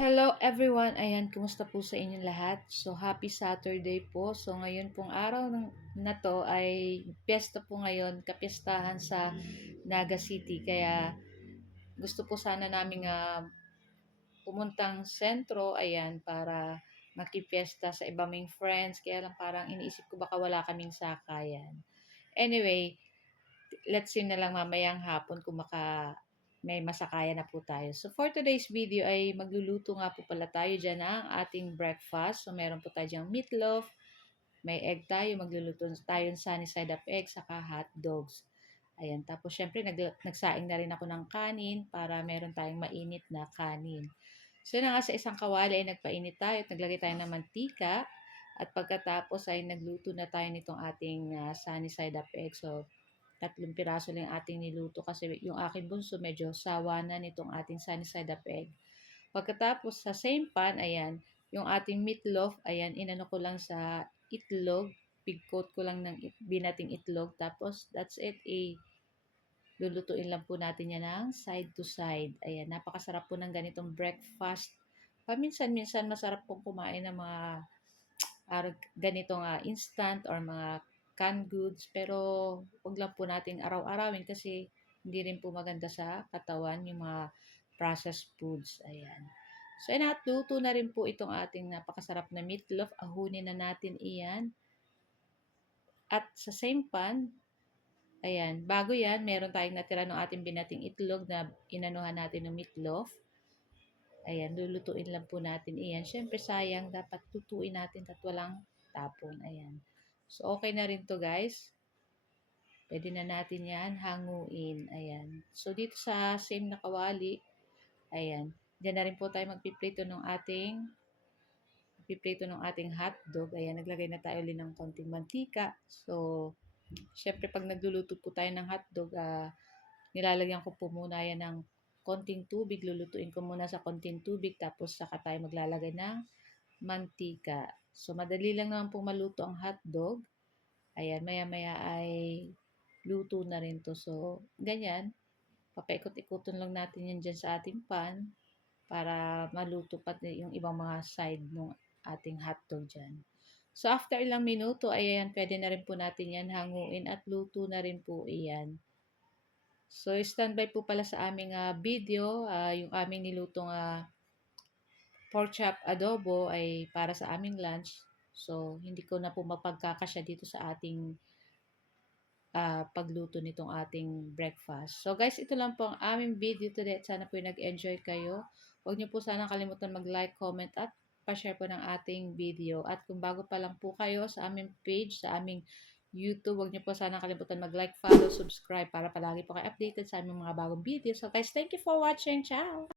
Hello everyone! Ayan, kumusta po sa inyong lahat? So, happy Saturday po. So, ngayon pong araw na to ay piyesta po ngayon, kapistahan sa Naga City. Kaya gusto po sana naming pumuntang sentro, ayan, para makipiesta sa iba ming friends. Kaya lang parang iniisip ko baka wala kaming sakayan. Anyway, let's see na lang mamayang hapon kung may masakaya na po tayo. So for today's video ay magluluto nga po pala tayo dyan ng ating breakfast. So meron po tayo dyan meatloaf, may egg tayo, magluluto tayo ng sunny side up egg, saka hot dogs. Ayan, tapos syempre nagsaing na rin ako ng kanin para meron tayong mainit na kanin. So na nga sa isang kawali ay nagpainit tayo at naglagay tayo ng mantika. At pagkatapos ay nagluto na tayo nitong ating sunny side up egg. So 3 piraso lang ating niluto kasi yung aking bunso medyo sawa na nitong ating sunny side up egg. Pagkatapos sa same pan, ayan, yung ating meatloaf, ayan, inano ko lang sa itlog, pigcoat ko lang ng binating itlog, tapos that's it, lulutuin lang po natin yan ng side to side. Ayan, napakasarap po ng ganitong breakfast. Paminsan-minsan masarap pong kumain ng mga ganitong instant or mga canned goods, pero wag lang po natin araw-arawin kasi hindi rin po maganda sa katawan yung mga processed foods. Ayan. So, luto na rin po itong ating napakasarap na meatloaf. Ahunin na natin iyan. At sa same pan, ayan, bago yan, meron tayong natira ng ating binating itlog na inanuhan natin ng meatloaf. Ayan, lulutuin lang po natin iyan. Siyempre, sayang, dapat tutuin natin at walang tapon. Ayan. So, okay na rin to guys. Pwede na natin yan hanguin. Ayan. So, dito sa same na kawali, ayan, dyan na rin po tayo magpiprito ng ating hotdog. Ayan, naglagay na tayo ulit ng konting mantika. So, syempre, pag nagluluto po tayo ng hotdog, nilalagyan ko po muna yan ng konting tubig. Lulutuin ko muna sa konting tubig, tapos saka tayo maglalagay ng mantika. So, madali lang naman po maluto ang hotdog. Ayan, maya-maya ay luto na rin to. So, ganyan. Papaikot-ikutin lang natin yan dyan sa ating pan para maluto pati yung ibang mga side ng ating hotdog dyan. So, after ilang minuto, ayan, pwede na rin po natin yan hanguin at luto na rin po iyan. So, standby po pala sa aming video, yung aming nilutong pork chop adobo ay para sa aming lunch. So, hindi ko na po mapagkakasya dito sa ating pagluto nitong ating breakfast. So guys, ito lang po ang aming video today at sana po nag-enjoy kayo. Huwag niyo po sana kalimutan mag-like, comment at pa-share po ng ating video. At kung bago pa lang po kayo sa aming page, sa aming YouTube, huwag niyo po sana kalimutan mag-like, follow, subscribe para palagi po kayo updated sa aming mga bagong video. So guys, thank you for watching. Ciao!